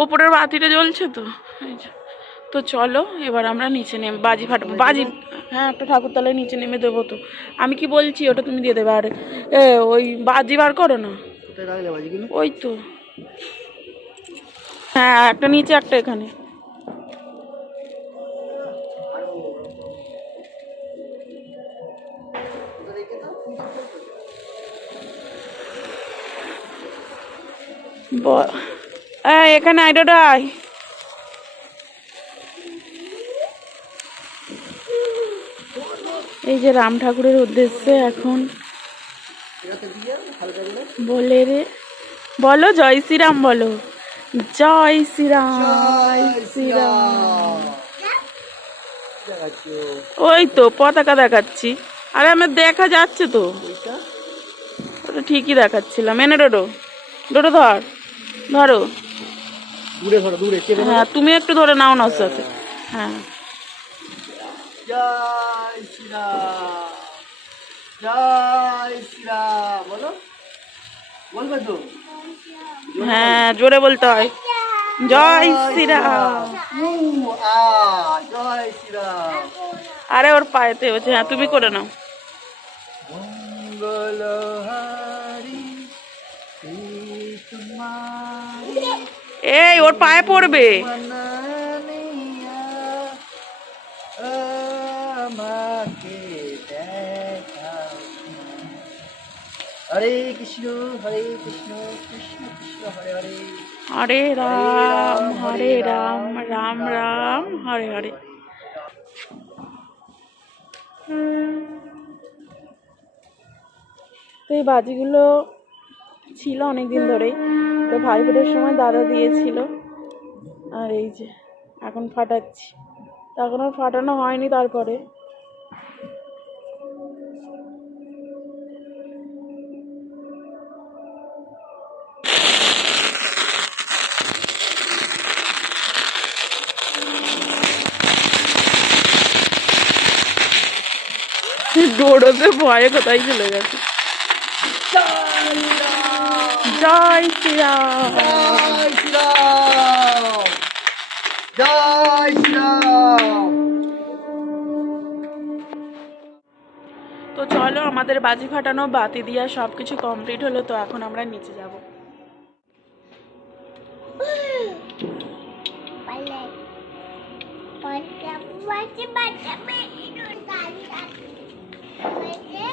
ওপরের বাতিটা জ্বলছে তো, এই যে। তো চলো এবার আমরা নিচে নেমে বাজি ফাটাবো। বাজি, হ্যাঁ একটা ঠাকুর তলায় নিচে নেমে দেবো। তো আমি কি বলছি ওটা তুমি দিয়ে দেবে। আর ওই বাজি বার করো না। কোথায় রাখলে বাজিগুলো? ওই তো, হ্যাঁ একটা নিচে একটা এখানে। এখানে আইডাই এই যে রাম ঠাকুরের উদ্দেশ্যে এখন এটাতে দিয়ে হালকা করে বলে রে, বলো জয় শ্রীরাম বলো, জয় শ্রীরাম, জয় শ্রীরাম। শ্রীরাম। দেখাচ্ছ ওই তো পতাকা দেখাচ্ছি, আরে আমার দেখা যাচ্ছে তো, ওইটা ওটা ঠিকই দেখাচ্ছিলাম। এনে ডোডো, ডোডো ধর, ধরো। দূরে ধরো, দূরে চেপে ধরো। হ্যাঁ তুমি একটু ধরে নাও না ওর সাথে। হ্যাঁ জয় শ্রীরাম, জয় শ্রীরাম বলো, বলবে তো? হ্যাঁ জোরে বলতে হয়, জয় শ্রীরাম। জয় শ্রীরাম। আরে ওর পায়েতে হচ্ছে, হ্যাঁ তুমি করে নাও। মঙ্গলহারি তোমারি এই ওর পায়ে পড়বে। মনানিয়া আমাকে দেখাও। হরে কৃষ্ণ কৃষ্ণ কৃষ্ণ হরে হরে, হরে রাম হরে রাম, রাম রাম হরে হরে। তো এই বাজিগুলো ছিল অনেকদিন ধরেই, তো ভাই ফোটার সময় দাদা দিয়েছিল, আর এই যে এখন ফাটাচ্ছি, তো এখন আর ফাটানো হয়নি। তারপরে দৌড়তে ভয়ে কোথায় চলে গেছে। জয় শ্রীরাম, জয় শ্রীরাম, জয় শ্রীরাম। তো চলো আমাদের বাজি ফাটানো, বাতি দিয়া সব কিছু কমপ্লিট হলো, তো এখন আমরা নিচে যাব। Balik. Baca, baca, baca, itu tadi. Baca,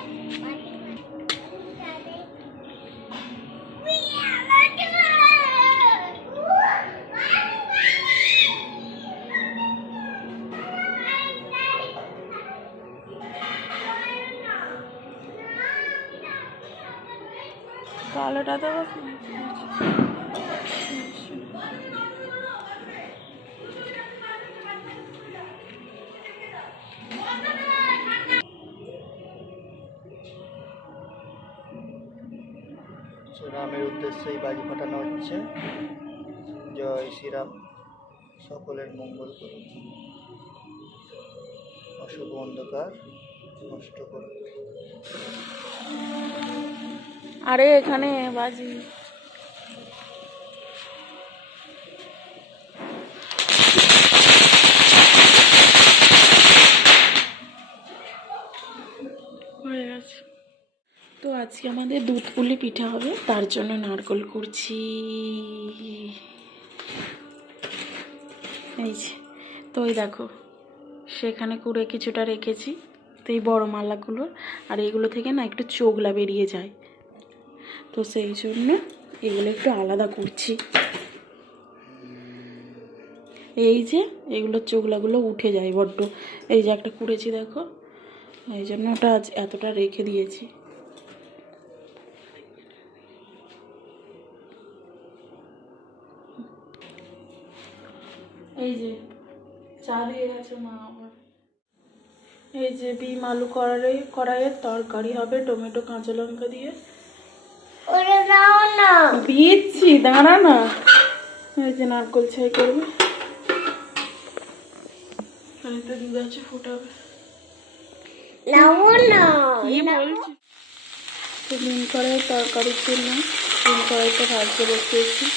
কালোটা তো রামের উদ্দেশ্যে এই বাজি ফাটানো হচ্ছে। জয় শ্রীরাম, সকলের মঙ্গল করুন, অশুভ অন্ধকার নষ্ট করুন। আরে এখানে বাজি হয়ে গেছে। তো আজকে আমাদের দুধ পুলি পিঠা হবে, তার জন্য নারকেল করছি। এই যে, তো এই দেখো সেখানে কুড়ে কিছুটা রেখেছি, তো এই বড় মালাগুলো, আর এইগুলো থেকে না একটু চোগলা বেরিয়ে যায়, তো সেই জন্য এগুলো একটু আলাদা করছি। এই যে এগুলোর চোগলাগুলো উঠে যায় বড্ড, এই যে একটা কুড়েছি দেখো, এই জন্য ওটা আজ এতটা রেখে দিয়েছি। এই যে চা দিয়ে গেছে মা আবার। এই যে বিম আলু কড়াইয়ের তরকারি হবে টমেটো কাঁচা লঙ্কা দিয়ে। udah tahu no. দিচ্ছি দাঁড়া না। এই যে নারকোল ছাই করবে, তো দুধ আছে ফুটাবে। Tahu no. কি বলছি, তো বিম কড়াইয়ের তরকারির জন্য বিম কড়াইটা ভাজতে বসিয়েছি।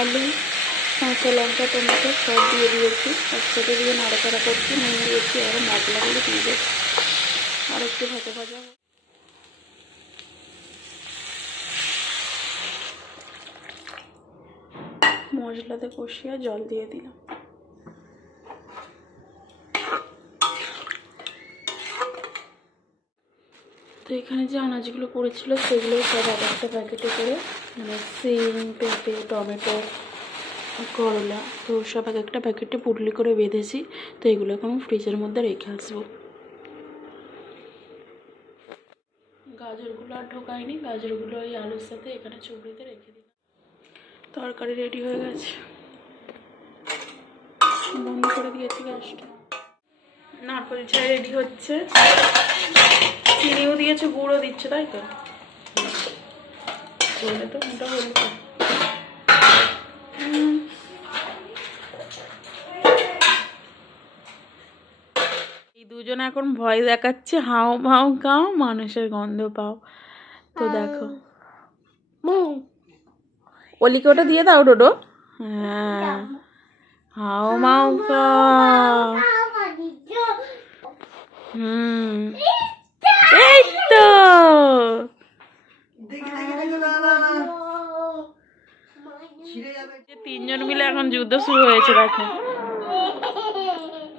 আলু কাঁচা লঙ্কা টমেটো সব দিয়ে দিয়েছি, একসাথে দিয়ে নাড়াচাড়া করছি, নুন দিয়েছি, আর মশলাগুলো দিয়ে দিয়েছি, আর একটু ভাজা ভাজা। মশলাতে কষিয়ে জল দিয়ে দিলাম। তো এখানে যে আনাজগুলো পড়েছিল সেগুলো সব এক একটা প্যাকেটে করে, মানে সিম, পেঁপে, টমেটো, করলা, তো সব এক একটা প্যাকেটে পুটলি করে বেঁধেছি। তো এগুলো এখন ফ্রিজের মধ্যে রেখে আসবো। গাজরগুলো আর ঢোকায়নি, গাজরগুলো ওই আলুর সাথে এখানে চুবড়িতে রেখে দিলাম। তরকারি রেডি হয়ে গেছে, বন্ধ করে দিয়েছি গ্যাসটা। নারকেল ছাই রেডি হচ্ছে, চিনিও দিয়েছে, গুঁড়ো দিচ্ছে, তাই তো? বললে তো মোটা বলতো। এই দুজন এখন ভয় দেখাচ্ছে, হাও মাও গাও, মানুষের গন্ধ পাও। তো দেখো, অলিকে ওটা দিয়ে দাও ডোডো। হ্যাঁ, হাও মাও গাও। এই তো তিনজন মিলে এখন যুদ্ধ শুরু হয়েছে। দেখো,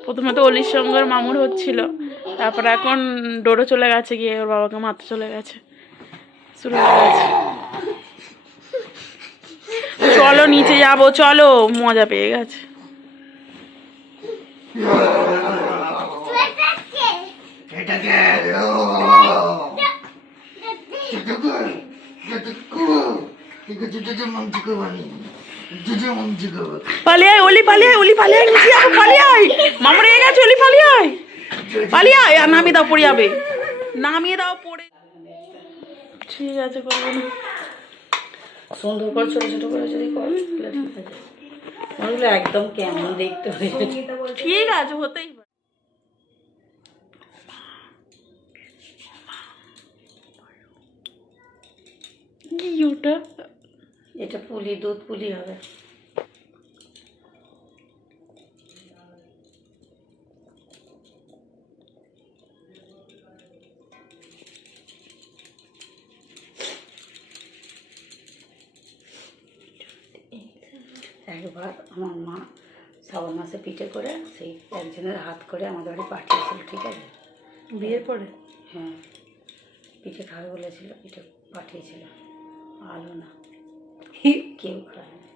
প্রথমে তো অলির সঙ্গে ওর মামুর হচ্ছিল, তারপর এখন ডোডো চলে গেছে, গিয়ে ওর বাবাকে মারতে চলে গেছে, শুরু হয়ে গেছে। চলো নিচে যাবো, চলো, মজা পেয়ে গেছে। পালিয়ে আয় অলি, পালিয়ে আয় অলি, পালিয়ে আয়, নিচে যাবো, পালিয়ে আয়, মামা রেগে গেছে, অলি পালিয়ে আয়, পালিয়ে আয়। আর নামিয়ে দাও, পড়ে যাবে, নামিয়ে দাও, পড়ে। ঠিক আছে, করবো না। সুন্দর করে ছোট ছোট করে যদি কর তাহলে ঠিক আছে। ওগুলো একদম কেমন দেখতে হয়ে যায়। ঠিক আছে, হতেই পারে। কি ওটা? এটা পুলি, দুধ পুলি হবে। একবার আমার মা শ্রাবণ মাসে পিঠে করে সেই একজনের হাত করে আমাদের বাড়ি পাঠিয়েছিল, ঠিক আছে? বিয়ের পরে? হ্যাঁ, পিঠে খাবে বলেছিল, পিঠে পাঠিয়েছিল। আলু না, কেউ খায় না।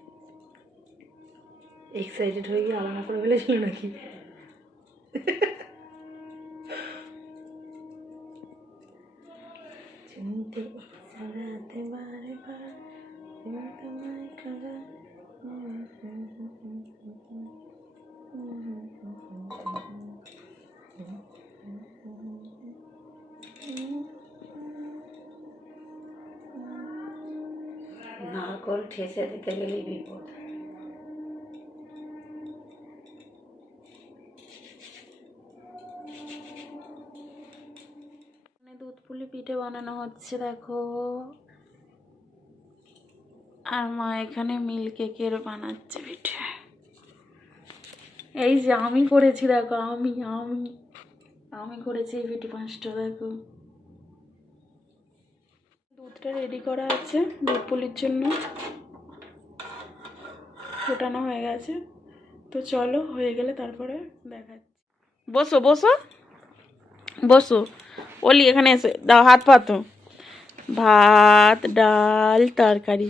এক্সাইটেড হয়ে গিয়ে আলাদা করে ফেলেছিল নাকি? নারকল ঠেসে দিতে গেলেই বিপদ। দুধ পুলি পিঠে বানানো হচ্ছে, দেখো। আর মা এখানে মিল্ক কেকের বানাচ্ছে পিঠে। এই যে আমি করেছি, দেখো, আমি আমি আমি করেছি এই পিঠে 5টা। দেখো, দুধটা রেডি করা আছে দুধ পুলির জন্য, ফোটানো হয়ে গেছে। তো চলো, হয়ে গেলে তারপরে দেখাচ্ছি। বসো বসো বসো, ওলি এখানে এসে দাও, হাত পাতো। ভাত, ডাল, তরকারি,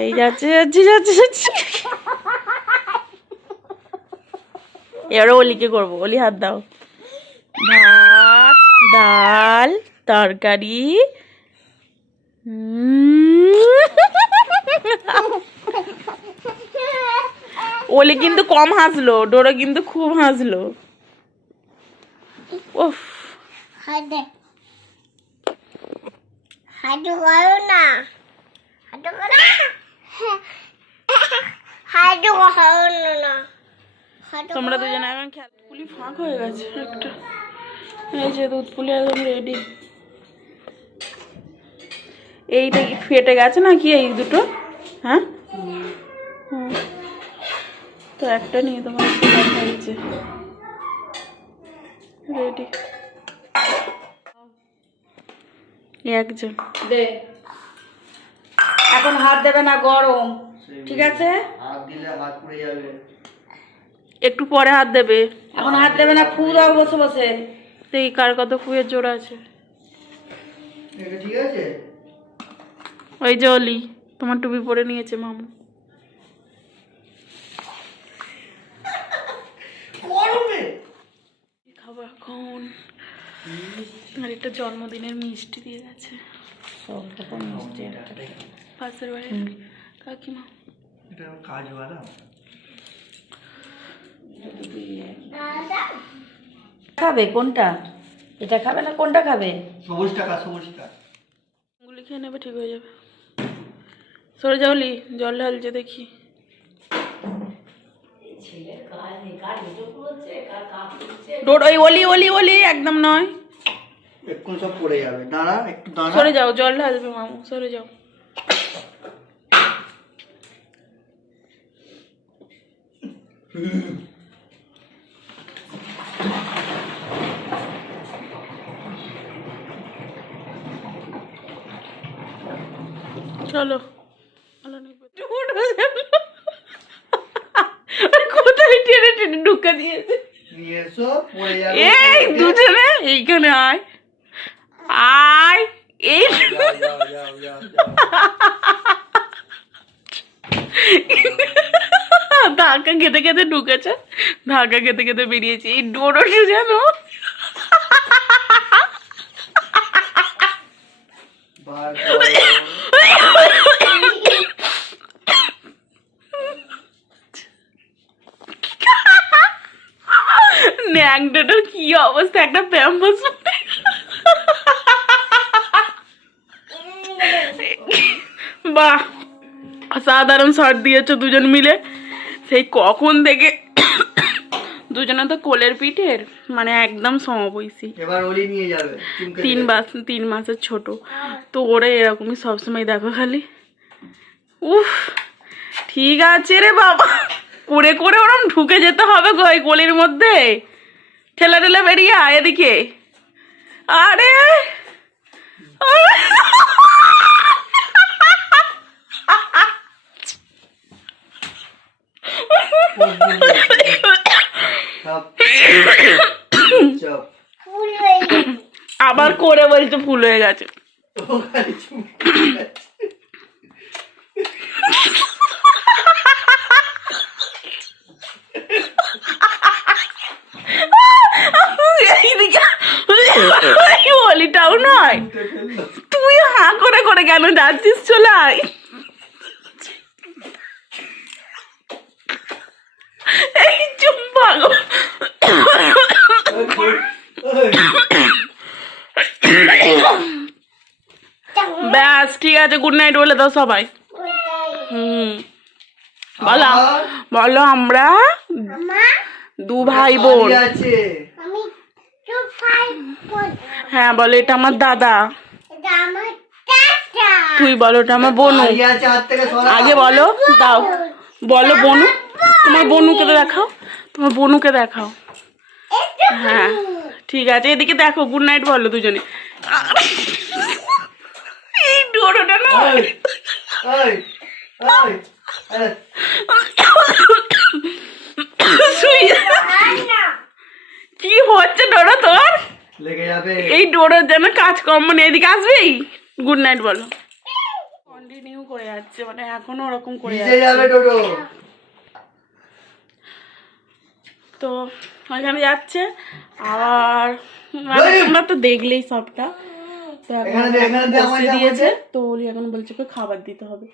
এই যাচ্ছে যাচ্ছে যাচ্ছে যাচ্ছে। এবারে অলিকে করবো, অলি হাত দাও। ভাত, ডাল, তরকারি। অলি কিন্তু কম হাসলো, ডোরা কিন্তু খুব হাসলো। উফ, হাঁটে হাঁটু করো না, হাঁটু করো হাঁটু করো না, তোমরা দুজনে এখন খেলা। পুলি ফাঁক হয়ে গেছে একটা, এই যে দুধ পুলি একদম রেডি। এইটা কি ফেটে গেছে নাকি এই দুটো? হ্যাঁ, তো একটা নিয়ে তোমার হয়েছে রেডি। একজন দে, এখন হাত দেবে না, গরম, ঠিক আছে? হাত দিলে হাত পুড়ে যাবে। একটু পরে হাত দেবে, এখন হাত দেবে না, ফু দাও বসে বসে। দেখি কার কত ফুয়ের জোর আছে। এটা ঠিক আছে? ওই যে অলি তোমার টুপি পরে নিয়েছে মামু। কি খাবো এখন? আর একটা জন্মদিনের মিষ্টি দিয়ে গেছে সব রকম মিষ্টি একটা। পাশের বাড়ির কাকিমা। এটা কাজওয়ালা। খাবে কোনটা? এটা খাবে না কোনটা খাবে? সবুজটা। গুলি খেয়ে নেবে, ঠিক হয়ে যাবে। সরে যাও লি, জল ঢালছে দেখি। ডোর ওই ওলি ওলি ওলি একদম নয়। এক্ষুনি সব পড়ে যাবে, দাঁড়া একটু দাঁড়া। সরে যাও, জল ঢালবে মামু, সরে যাও। চলো কোথায় টেনে টেনে ঢুকা দিয়েছে। নিয়ে এসো, পড়ে যাবে। এই দুজনে এইখানে আয় আয়। এই ধাক্কা খেতে খেতে ঢুকেছে, ধাক্কা খেতে খেতে বেরিয়েছে। এই ডোরোসু যেন বার করো। ন্যাংটাটার কি অবস্থা, একটা প্যাম্পাস বাহ সাধারণ শট দিয়েছো দুজন মিলে। সেই কখন থেকে দুজনে তো কোলের পিঠের মানে একদম সমবয়সী। এবার ওলি নিয়ে যাবে চুমকে 3 মাসের ছোট। তো ওরা এরকমই সবসময় দেখো খালি। উফ ঠিক আছে রে বাবা, করে করে ওরম ঢুকে যেতে হবে গো এই গলির মধ্যে। ঠেলা ঠেলা বেরিয়ে আয় এদিকে। আরে সব চপ। আবার করে বলছে ফুল হয়ে গেছে। ও খালি চুমকে যাচ্ছে। বলিটাও নয়, তুই হাঁ করে করে কেন যাচ্ছিস? চলে আয়। এই চুপ ভাগো। ব্যাস ঠিক আছে, গুড নাইট বলে দাও সবাই। বলো বলো আমরা 2 ভাই বোন। দাঁড়িয়ে আছে। আমি তো ভাই বোন। হ্যাঁ বলো এটা আমার দাদা। এটা আমার চাচা। তুই বলো এটা আমার বোনু। দাঁড়িয়ে আছে, হাত থেকে সরা। আগে বলো, দাও বলো বনু। তোমার বনুকে দেখাও, তোমার বনুকে দেখাও। হ্যাঁ ঠিক আছে, এদিকে দেখো, গুড নাইট বলো দুজনে। এই ডোরোটা না ওই, ওই, ওই, আরে, কি হচ্ছে ডোরো তোর? লেগে যাবে। এই ডোরোর যেন কাজকর্ম নেই, এদিকে আসবি। গুড নাইট বলো। কন্টিনিউ করে যাচ্ছে, মানে এখনো ওরকম করে ভিজে যাবে যাচ্ছে। টোটো। তো ওইখানে যাচ্ছে আর তোমরা তো দেখলেই সবটা। তো এখন এখানে দে, এখানে দে, আমার বসিয়ে যা দিয়েছে, তো ওলি এখন বলছে ওকে খাবার দিতে হবে।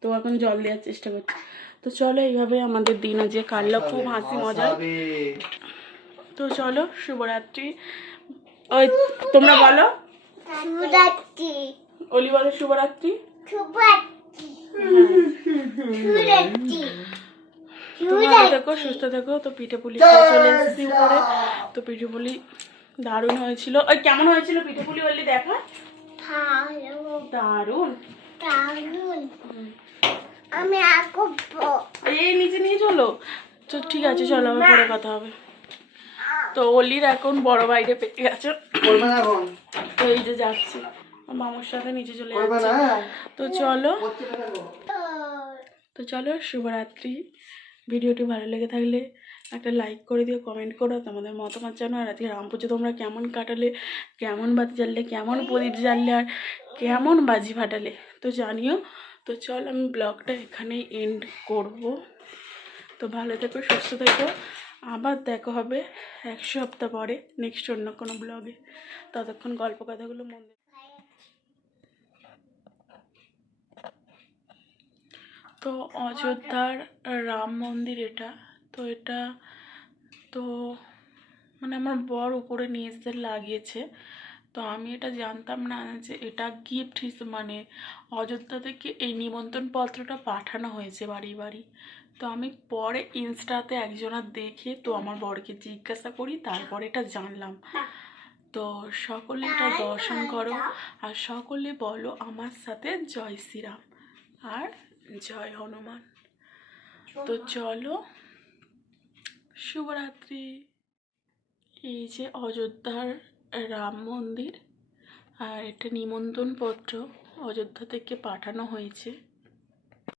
তো এখন জল দেওয়ার চেষ্টা করছে। তো চলো এইভাবে আমাদের দিন আজকে কাটলো, খুব হাসি মজা। হাসাবে। তো চলো শুভরাত্রি। ওই তোমরা বলো, শুভরাত্রি। অলি বলো শুভরাত্রি। শুভরাত্রি। শুভরাত্রি। তোমরা ভালো থেকো, সুস্থ থেকো। তো পিঠে পুলি খেয়ে চলে এসেছি উপরে। তো পিঠে পুলি দারুণ হয়েছিল। ওই কেমন হয়েছিল পিঠে পুলি বললি দেখা? ভালো। দারুণ। দারুণ। আমি আঁকবো। এই নিচে নিয়ে চলো। তো ঠিক আছে চলো, আবার পরে কথা হবে। তো অলির এখন বড় বাইরে পেয়ে গেছে। করবে না এখন? তো এই যে যাচ্ছি মামুর সাথে, নিচে চলে করবে যাচ্ছে। না? তো চলো, করতে থাকো। তো চলো শুভরাত্রি। ভিডিওটি ভালো লেগে থাকলে একটা লাইক করে দিও, কমেন্ট করো, তোমাদের মতামত জানো। আর আজকে রাম পুজো তোমরা কেমন কাটালে, কেমন বাতি জ্বাললে, কেমন প্রদীপ জ্বাললে, আর কেমন বাজি ফাটালে তো জানিও। তো চল আমি ব্লগটা এখানেই এন্ড করব। তো ভালো থেকো, সুস্থ থেকো, আবার দেখা হবে এক সপ্তাহ পরে নেক্সট অন্য কোনো ব্লগে। ততক্ষণ গল্প কথাগুলো মন দিয়ে। তো অযোধ্যার রাম মন্দির এটা। তো এটা তো মানে আমার বর উপরে নিয়ে এসে লাগিয়েছে। তো আমি এটা জানতাম না যে এটা গিফট হিসেবে মানে অযোধ্যা থেকে এই নিমন্ত্রণ পত্রটা পাঠানো হয়েছে বাড়ি বাড়ি। তো আমি পরে ইনস্টাতে একজনের দেখে তো আমার বরকে জিজ্ঞাসা করি, তারপরে এটা জানলাম। তো সকলে এটা দর্শন করো আর সকলে বলো আমার সাথে জয় শ্রীরাম আর জয় হনুমান। তো চলো, শুভরাত্রি। এই যে অযোধ্যার রাম মন্দির, আর এটা নিমন্ত্রণ পত্র অযোধ্যা থেকে পাঠানো হয়েছে।